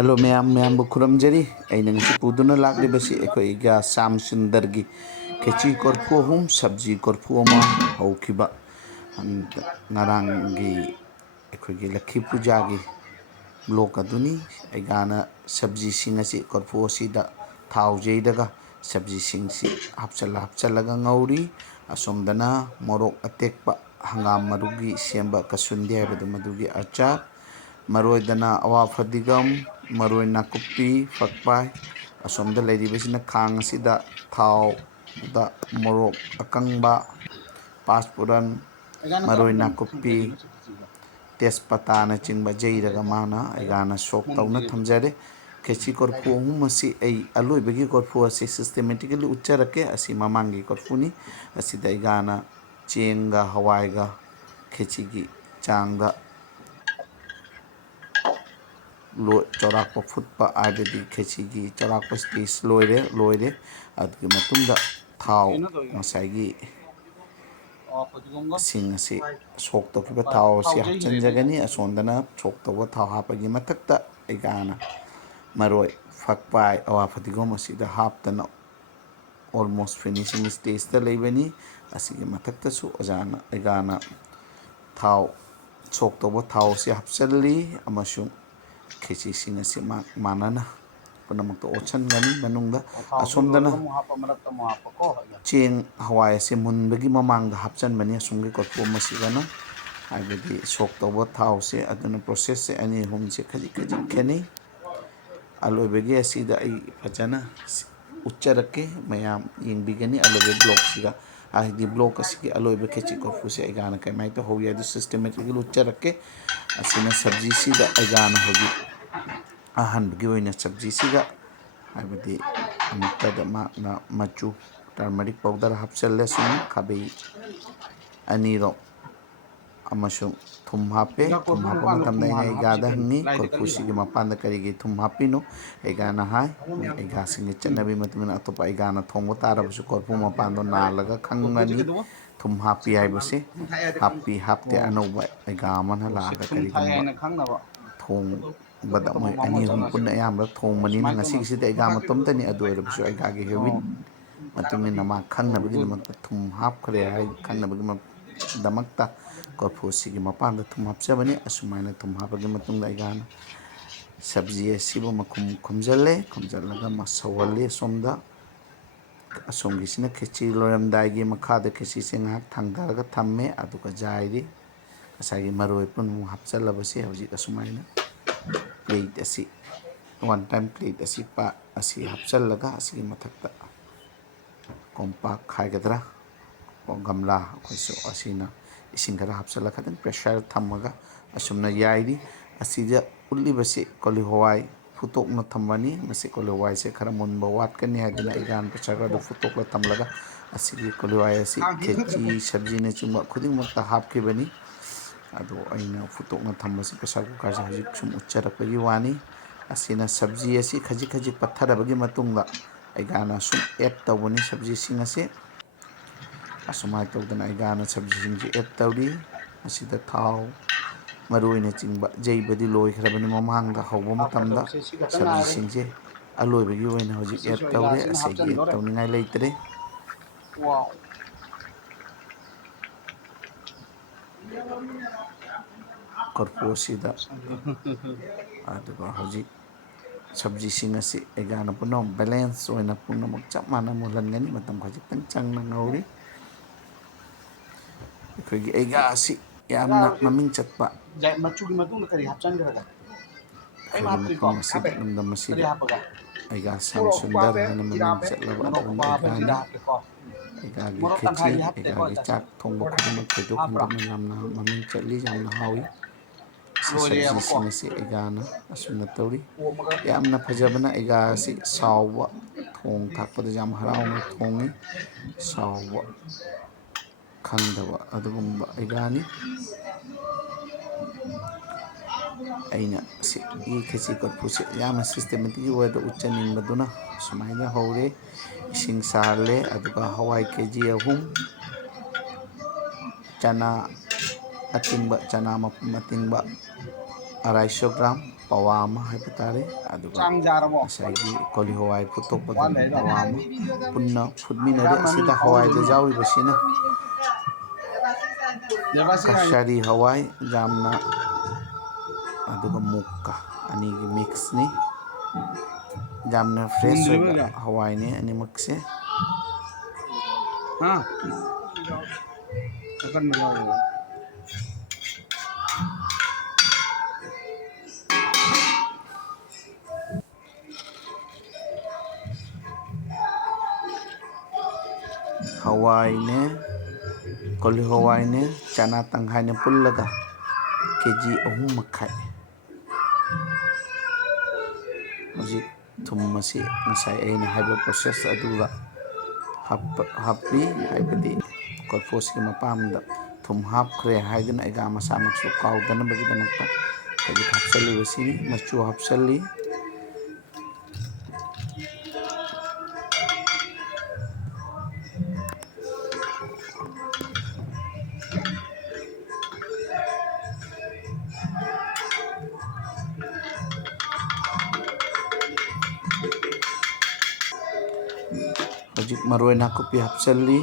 hello ma'am ma'am खुरमजरी अगर पुदुना लाक्लिबसी अखोइगा श्याम सुंदर की खेची कोरफू अहूम सब्जी कोरफू अमा हौखिबा नारांगी अखोइगी लक्खी पूजागी ब्लॉक अदुनी अगाना सब्जी सिंगसी कोरफू असिदा थाव जैदगा सब्जी सिंगसी हपचलगा ngौरी असोमदना मोरोक अतेकपा हंगाम मरुगी सेंबा कसुंदी हैबदु मदुगी अचार मरोइदना अवा फदिगम मरोइ नाकुप्पी फकपाय असोमदा लैरिबसिना खांग असिदा थाव दा मोरोक अकंबा पासपुरन मरोइ नाकुप्पी तेजपत्ताना चिंबा जैरगा माना अगाना सोक तौना थमजरे खेची कोरफू अहुम असी अलोइबगी कोरफू असी सिस्टेमेटिकली उच्चरके असी ममांगी कोरफूनी असिदा अगाना चेंगा हवाईगा खेची चांगदा चौराक फुटपा आबदी खेची की चौराक स्टेज लोरे थाव मसाई सिंग असी सोक तौखिबा थाव असी हपचनजगनी असोंदना सोक तौबा थाव हापगी मथक्ता एगाना मरोय फकपाय अवा फतिगोम असिदा हापतना ऑलमोस्ट फिनिशिंग स्टेज ता लेबनी असिगी मथक्तसु अजाना एगाना थाव सोक तौबा थाव असी हपचली अमसुंग खेची सिंग असी मानना पुनमक ओछनगनी मनुंगदा असोमदना चेंग हवाई से मुनबगी ममांग हपचनबनी असुंगी कोरफू मसिगना हाइबदी सोक तौबा थाव से अदुना प्रोसेस से अनी हुम से खजी खजी खेनी अलोइबगी असिदा आई फजना उच्चरके मयाम यंगबिगनी अलोइबे ब्लॉक सिगा आदि ब्लॉक असिगी अलोइबे खेची कोरफू से अगाना कमाई तो होया दि सिस्टमेटिकली उच्चरके असिना सब्जी सिदा अगाना होगी अहनबगी ओइना सब्जी सिगा हाइबदी अमुक्तदा माकना मचू टर्मरिक पाउडर हपचले सुन खाबी अनीरो अमसुंग थुम हापे थुम हापा मतमदा इना एगादा हंगी कोरफूसी मपान करीगी थुम हापिनो एगाना हाय एगा सिंगे चनबी मतमिना अतोपा एगाना थोंबो तारबसु कोरफू मपान नालगा खंगनी थुम हापी हाइबसे हापी हापते अनौबा एगा अमना लागा करीगुंबा थोंग बदा मोय अनी हम पुन्ना यामला थोंबनीना ngasigisida एगा मतमतनी अदु ओइरबसु एगागे हेबिट मतमिना मा खंगनबगी दमकता थुम हापखरे हाय खंगनबगी दमकता कोरफू सिगी मपान थुम हापचबनी असुमाइना थुम हापगी मतुंगदा एगाना सब्जी असिबो मखुम खुमजले खुमजलगा मसवले सोमदा असोमगिसिना खेची लोरमदाइगी मखादा खेची से ngahak thangdaraga thamme aduga jairi asagi maroi pun hapchalabase hojik asumaiना प्लेट असी वन टाइम प्लेट असी पा असी हपचलगा असी मथक्ता कॉम्पाक खाइगद्रा गमला अखोइसु असीना इसिंग खरा हपचला खदन प्रेशर थमगा असुमना याइरी असीजा उल्लीबसे कोली हवाई फुटोकना थमबनी मसे कोली हवाई से खरा मुनबा वाटकनी हादना इगान प्रेशर दो फुटोकला थमलगा असीगी कोली हवाई असी खेची सब्जी ने चुंबा खुदिंग मक्ता हापकेबनी अदो अइना फुटोकना थम्बसी प्रेशर कुकर से हजिक सुम उच्चरपगी वानी असिना सब्जी असी खजिक खजिक पत्थरबगी मतुंगदा एगाना सुम ऐड तौबनी सब्जी सिंग असे असुमाय तौदना एगाना सब्जी सिंग ऐड तौरी असिदा थाव मरोइना चिंबा जैबदी लोइखरबनी ममांगदा हौबा मतमदा सब्जी सिंगजे अलोइबगी ओइना हजिक ऐड तौरे असेगी ऐड तौनिंगाय लेतरे कोरपोसीदा अदुगा हजिक सब्जी सिंग असी एगाना पुनो बैलेंस ओइना पुनमक चप माना मुलनगनी मतम खजितंग चंगना ngौरी अखोगी एगा असी यामना ममिंग चटपा मचुगी मतुंग करी हपचनगरगा अखोगी मफम असिदा लमदम असिदा एगा शाम सुंदर हना ममिंग चटलबा अदुगुम एगानी एगागी खेची एगागी चाक थोंबा खुदमक थोइदोक हंदोकना यामना ममिंग चटली यामना हावी सब्जी सिंग असी एगाना असुमना तौरी यामना फजबना एगा असी सावबा थोंग थाकपदा याम हरावना थोंगी सावबा खंगदबा अदुगुम्बा एगानी अइना से ई खेची कोरफुसे यामना सिस्टमेटिक वेदा उच्चनिंगबदुना सुमाइना हौरे इसिंग सारले अदुगा हवाई केजी अहुम चना अतिंगबा चना मपुम अतिंगबा 250 ग्राम ꯄꯋꯥ ꯑꯃ ꯍꯥꯏꯕ ꯇꯥꯔꯦ ꯑꯗꯨꯒ ꯉꯁꯥꯏꯒꯤ ꯀꯣꯂꯤ ꯍꯋꯥꯏ ꯐꯨꯠꯇꯣꯛꯄꯗꯨꯅ ꯄꯋꯥ ꯑꯃ ꯄꯨꯟꯅ ꯐꯨꯠꯃꯤꯟꯅꯔꯦ ꯑꯁꯤꯗ ꯍꯋꯥꯏꯗ ꯌꯥꯎꯔꯤꯕꯁꯤꯅ ꯀꯁꯥꯔꯤ ꯍꯋꯥꯏ ꯌꯥꯝꯅ ꯑꯗꯨꯒ ꯃꯨꯛꯀ ꯑꯅꯤꯒꯤ ꯃꯤꯛꯁꯅꯤ ꯌꯥꯝꯅ ꯐ꯭ꯔꯦꯁ ꯑꯣꯏꯕ ꯍꯋꯥꯏꯅꯤ ꯑꯅꯤꯃꯛꯁꯦ hawaiने koli hawaiने chana tanghaine pullaga kg 3 makhai hojik thum masi ngasai aina haiba process aduga happi haibadi korpos ki mapamda thum hapkhre haidana ega masa maksu kaudana bagidamakta hojik hapsali wasini machu hapsali hojik maroi nakupi hapsali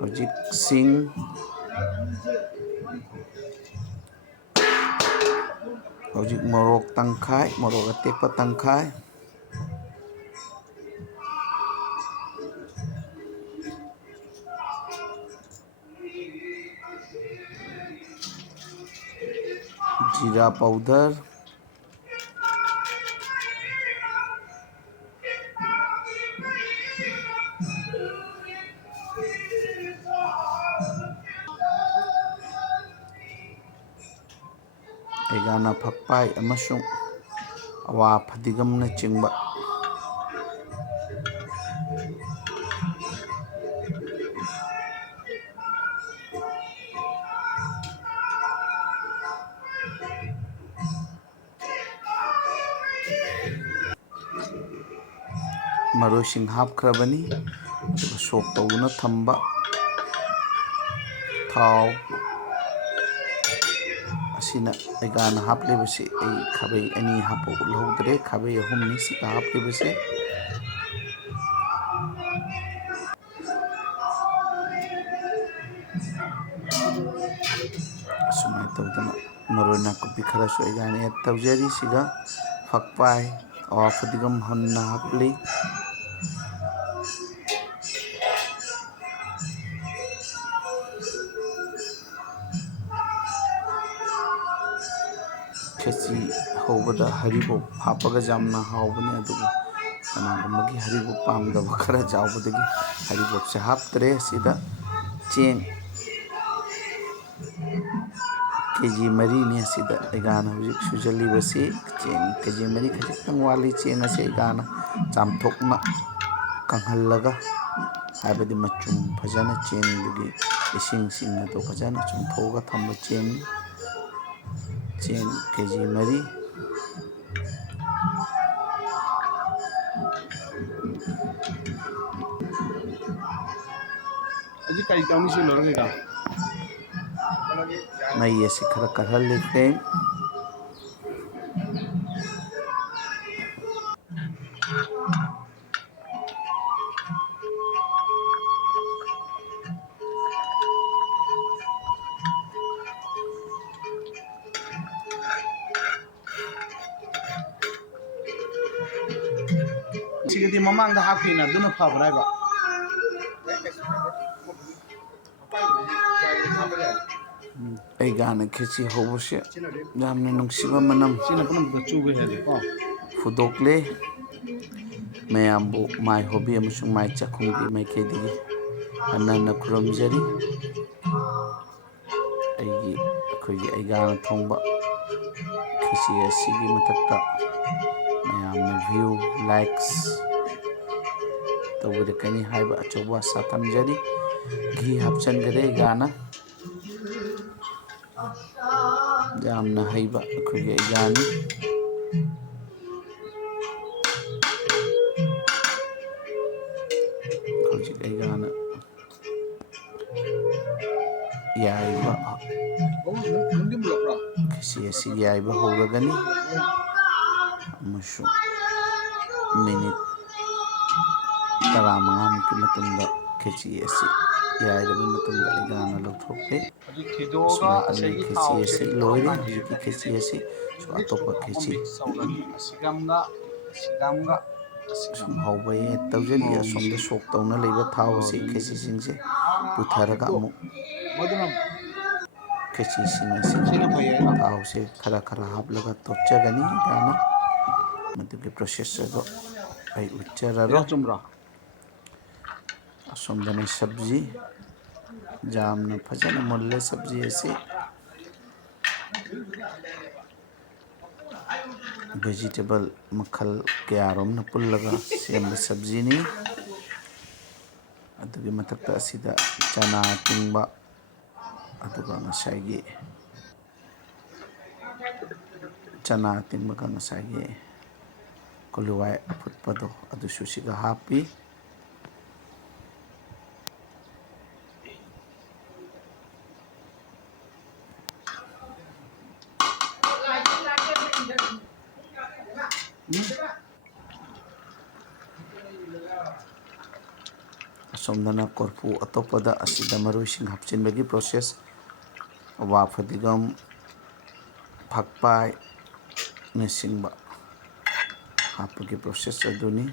hojik sing hojik morok tangkai morok atekpa tangkai जीरा powder egana phakpai amasung awa phadigam na chingba maroi sing hapkhrabani aduga sok tawduna thamba thau asina egana haplebasi ei khabai ani hapo ulhodre khabai ahumni sika haplebasi asumai tawduna maroi nakupi kharasu egana add tawjari siga phakpai awa phadigam hanna hapli khesi hobada haribo hapaga jamna hawbani adugu kanagumagi haribo pamdaba khara jawbadagi haribo se haptre sida cheng kg mari ni sida egana hujik sujali basi cheng kg mari khajik tang wali cheng ase egana chamthokna kanghallaga haibadi machum phajana cheng dugi ising sing ado phajana chumthoga thamba cheng kg mari aji kai tauni si lor ga mai asi khara karhal flame sigadi mamang da hapina duna fabra ba egana khesi hobose jamna nungsiba manam sina punam da chuba hele ko fudokle mayambu mai hobby amasung mai chakhumgi mai kedigi anana kuramjari aigi akogi egana thongba khisi asigi matakta mayamna view likes tawbada kani haiba achoba satamjari ghi hapchangare egana jamna haiba akogi egani ꯌꯥꯏꯕ ꯈꯦꯆꯤ ꯑꯁꯤ ꯌꯥꯏꯕ ꯍꯧꯔꯒꯅꯤ ꯑꯃꯁꯨꯡ minute 15ꯃꯨꯛꯀꯤ ꯃꯇꯨꯡꯗ ꯈꯦꯆꯤ ꯑꯁꯤ ꯌꯥꯏꯔꯕ ꯃꯇꯨꯡꯗ ꯑꯩꯒꯥꯅ ꯂꯧꯊꯣꯛꯄꯤ ꯍꯧꯖꯤꯛ ꯊꯤꯗꯣꯛꯑꯒ ꯑꯁꯨꯃꯥꯏꯅ ꯇꯧꯅ ꯑꯁꯤꯒꯤ ꯈꯦꯆꯤ ꯊꯥꯎꯁꯦ ꯑꯁꯤ ꯊꯥꯎ ꯂꯣꯏꯔꯦ ꯍꯧꯖꯤꯛꯀꯤ ꯃꯥꯏꯁꯤꯗ ꯈꯦꯆꯤ ꯑꯁꯤ ꯑꯇꯣꯞꯄ ꯈꯦꯆꯤ ꯃꯤꯛꯁ ꯇꯧꯔꯅꯤ ꯑꯁꯤꯒꯝꯒ ꯁꯨꯝ ꯍꯧꯕ ꯇꯧꯖꯔꯤ ꯑꯁꯣꯝꯗ ꯁꯣꯛ ꯇꯧꯅ ꯂꯩꯕ ꯊꯥꯎ ꯑꯁꯤ ꯈꯦꯆꯤꯁꯤꯡꯁꯦ ꯄꯨꯊꯔꯒ ꯑꯃꯨꯛ ꯃꯗꯨꯅ ꯈꯦꯆꯤꯁꯤꯡ ꯑꯁꯤ ꯁꯤꯅ ꯐꯩ ꯍꯥꯏꯔꯣ ꯊꯥꯎꯁꯦ ꯈꯔ ꯈꯔ ꯍꯥꯞꯂꯒ ꯇꯣꯠꯆꯒꯅꯤ ꯑꯩꯒꯥꯅ ꯃꯗꯨꯒꯤ ꯄ꯭ꯔꯣꯁꯦꯁ ꯑꯗꯣ ꯑꯩ ꯏꯔꯥ ꯎꯠꯆꯔꯔꯣꯏ ꯆꯨꯝꯕ꯭ꯔꯥ ꯑꯁꯣꯝꯗꯅ ꯁꯕꯖꯤ ꯌꯥꯝꯅ ꯐꯖꯅ ꯃꯨꯜꯂꯦ ꯁꯕꯖꯤ ꯑꯁꯤ ꯚꯦꯖꯤꯇꯦꯕꯜ ꯃꯈꯜ ꯀꯌꯥꯔꯣꯝꯅ ꯄꯨꯜꯂꯒ ꯁꯦꯝꯕ ꯁꯕꯖꯤꯅꯤ ꯑꯗꯨꯒꯤ ꯃꯊꯛꯇ ꯑꯁꯤꯗ ꯆꯅꯥ ꯇꯤꯡꯕ ꯑꯗꯨꯒ ꯉꯁꯥꯏꯒꯤ ꯆꯅꯥ ꯇꯤꯡꯕꯒ ꯉꯁꯥꯏꯒꯤ ꯀꯣꯂꯨꯋꯥꯏ ꯑꯐꯨꯠꯄꯗꯣ ꯑꯗꯨꯁꯨ ꯁꯤꯗ ꯍꯥꯞꯄꯤ ꯑꯁꯣꯝꯗꯅ ꯀꯣꯔꯐꯨ ꯑꯇꯣꯞꯄꯗ ꯑꯁꯤꯗ ꯃꯔꯣꯏꯁꯤꯡ ꯍꯥꯞꯆꯤꯟꯕꯒꯤ ꯄ꯭ꯔꯣꯁꯦꯁ ꯋꯥ ꯐꯗꯤꯒꯣꯝ ꯐꯛꯄꯥꯏꯅꯆꯤꯡꯕ ꯍꯥꯞꯄꯒꯤ ꯄ꯭ꯔꯣꯁꯦꯁ ꯑꯗꯨꯅꯤ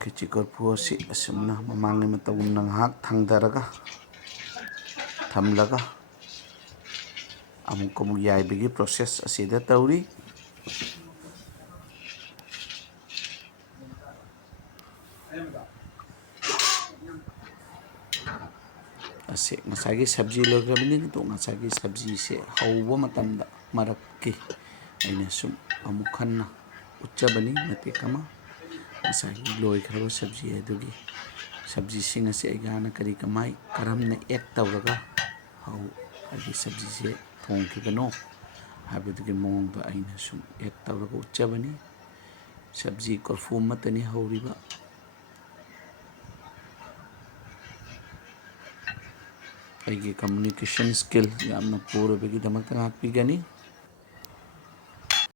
ꯈꯦꯆꯤ ꯀꯣꯔꯐꯨ ꯑꯁꯤ ꯑꯁꯨꯝꯅ ꯃꯃꯥꯡꯒꯤ ꯃꯇꯧꯒꯨꯝꯅ ꯉꯥꯏꯍꯥꯛ ꯊꯥꯡꯊꯔꯒ ꯊꯝꯂꯒ ꯑꯃꯨꯛ ꯌꯥꯏꯕꯒꯤ ꯄ꯭ꯔꯣꯁꯦꯁ ꯑꯁꯤꯗ ꯇꯧꯔꯤ ꯑꯁꯤ ꯉꯁꯥꯏꯒꯤ ꯁꯕꯖꯤ ꯂꯣꯏꯈ꯭ꯔꯕꯅꯤꯅ ꯉꯁꯥꯏꯒꯤ ꯁꯕꯖꯤꯁꯦ ꯍꯧꯕ ꯃꯇꯝꯗ ꯃꯔꯛꯀꯤ ꯑꯩꯅ ꯁꯨꯝ ꯑꯃꯨꯛ ꯍꯟꯅ ꯎꯠꯆꯕꯅꯤ ꯃꯇꯦꯛ ꯑꯃ ꯉꯁꯥꯏꯒꯤ ꯂꯣꯏꯈ꯭ꯔꯕ ꯁꯕꯖꯤ ꯑꯗꯨꯒꯤ ꯁꯕꯖꯤꯁꯤꯡ ꯑꯁꯤ ꯑꯩꯒꯥꯅ ꯀꯔꯝꯅ ꯑꯦꯗ ꯇꯧꯔꯒ ꯍꯥꯏꯗꯤ ꯁꯕꯖꯤꯁꯦ ꯊꯣꯡꯈꯤꯕꯅꯣ ꯍꯥꯏꯕꯗꯨꯒꯤ ꯃꯑꯣꯡꯗ ꯑꯩꯅ ꯁꯨꯝ ꯑꯦꯗ ꯇꯧꯔꯒ ꯎꯠꯆꯕꯅꯤ ꯁꯕꯖꯤ ꯀꯣꯔꯐꯨ ꯑꯃꯠꯇꯅꯤ ꯍꯧꯔꯤꯕ ꯑꯩꯒꯤ ꯀꯝꯃꯨꯅꯤꯀꯦꯁꯟ ꯁ꯭ꯀꯤꯜ ꯌꯥꯝꯅ ꯄꯨꯔꯕꯒꯤꯗꯃꯛꯇ ꯉꯥꯛꯄꯤꯒꯅꯤ